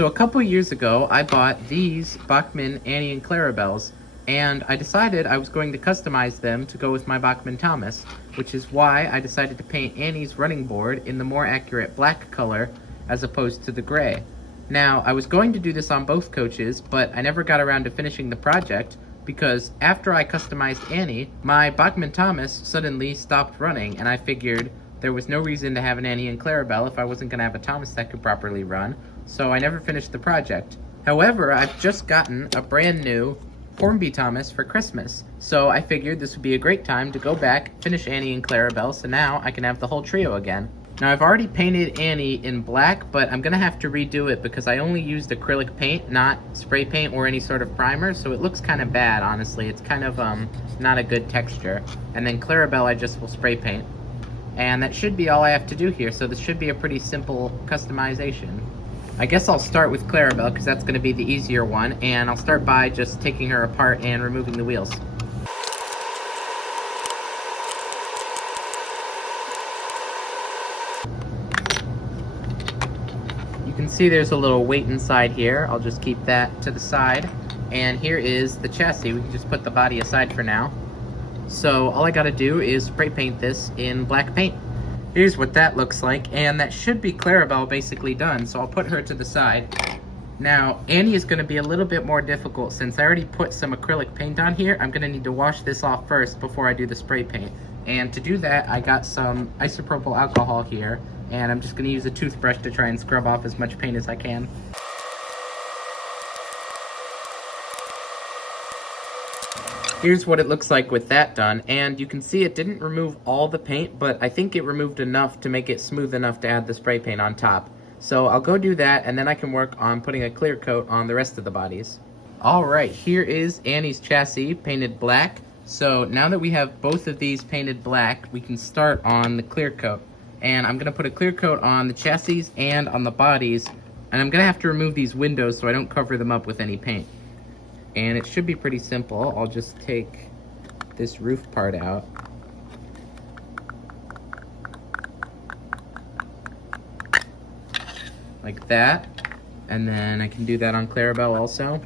So a couple years ago, I bought these Bachmann Annie and Clarabelles, and I decided I was going to customize them to go with my Bachmann Thomas, which is why I decided to paint Annie's running board in the more accurate black color as opposed to the gray. Now, I was going to do this on both coaches, but I never got around to finishing the project because after I customized Annie, my Bachmann Thomas suddenly stopped running, and I figured there was no reason to have an Annie and Clarabelle if I wasn't going to have a Thomas that could properly run, so I never finished the project. However, I've just gotten a brand new Hornby Thomas for Christmas, so I figured this would be a great time to go back, finish Annie and Clarabelle, so now I can have the whole trio again. Now, I've already painted Annie in black, but I'm going to have to redo it because I only used acrylic paint, not spray paint or any sort of primer, so it looks kind of bad, honestly. It's kind of not a good texture. And then Clarabelle I just will spray paint. And that should be all I have to do here, so this should be a pretty simple customization. I guess I'll start with Clarabelle because that's going to be the easier one, and I'll start by just taking her apart and removing the wheels. You can see there's a little weight inside here. I'll just keep that to the side. And here is the chassis. We can just put the body aside for now. So all I gotta do is spray paint this in black paint. Here's what that looks like, and that should be Clarabelle basically done, so I'll put her to the side. Now, Annie is gonna be a little bit more difficult since I already put some acrylic paint on here. I'm gonna need to wash this off first before I do the spray paint. And to do that, I got some isopropyl alcohol here, and I'm just gonna use a toothbrush to try and scrub off as much paint as I can. Here's what it looks like with that done, and you can see it didn't remove all the paint, but I think it removed enough to make it smooth enough to add the spray paint on top. So I'll go do that, and then I can work on putting a clear coat on the rest of the bodies. Alright, here is Annie's chassis painted black. So now that we have both of these painted black, we can start on the clear coat. And I'm going to put a clear coat on the chassis and on the bodies, and I'm going to have to remove these windows so I don't cover them up with any paint. And it should be pretty simple. I'll just take this roof part out. Like that. And then I can do that on Clarabelle also.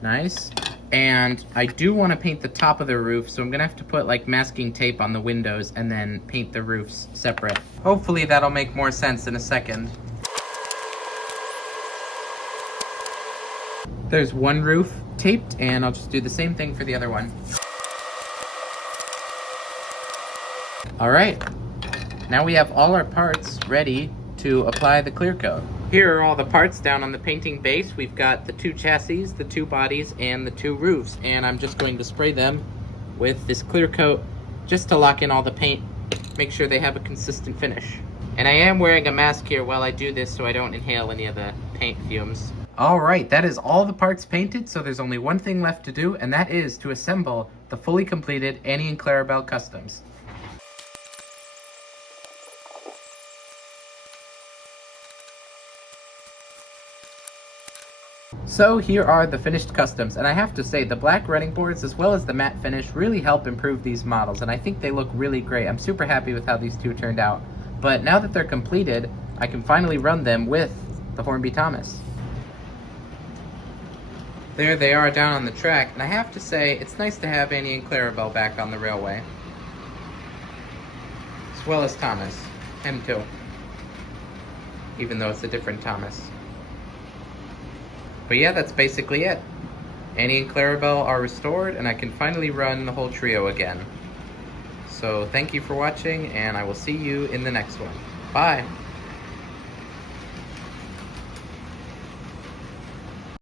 Nice. And I do want to paint the top of the roof, so I'm going to have to put like masking tape on the windows and then paint the roofs separate. Hopefully that'll make more sense in a second. There's one roof taped, and I'll just do the same thing for the other one. Alright, now we have all our parts ready to apply the clear coat. Here are all the parts down on the painting base. We've got the two chassis, the two bodies, and the two roofs, and I'm just going to spray them with this clear coat just to lock in all the paint, make sure they have a consistent finish. And I am wearing a mask here while I do this so I don't inhale any of the paint fumes. Alright, that is all the parts painted, so there's only one thing left to do, and that is to assemble the fully completed Annie and Clarabelle Customs. So here are the finished customs, and I have to say the black running boards as well as the matte finish really help improve these models, and I think they look really great. I'm super happy with how these two turned out. But now that they're completed, I can finally run them with the Hornby Thomas. There they are down on the track, and I have to say, it's nice to have Annie and Clarabelle back on the railway. As well as Thomas. Him too. Even though it's a different Thomas. But yeah, that's basically it. Annie and Clarabelle are restored, and I can finally run the whole trio again. So thank you for watching, and I will see you in the next one. Bye!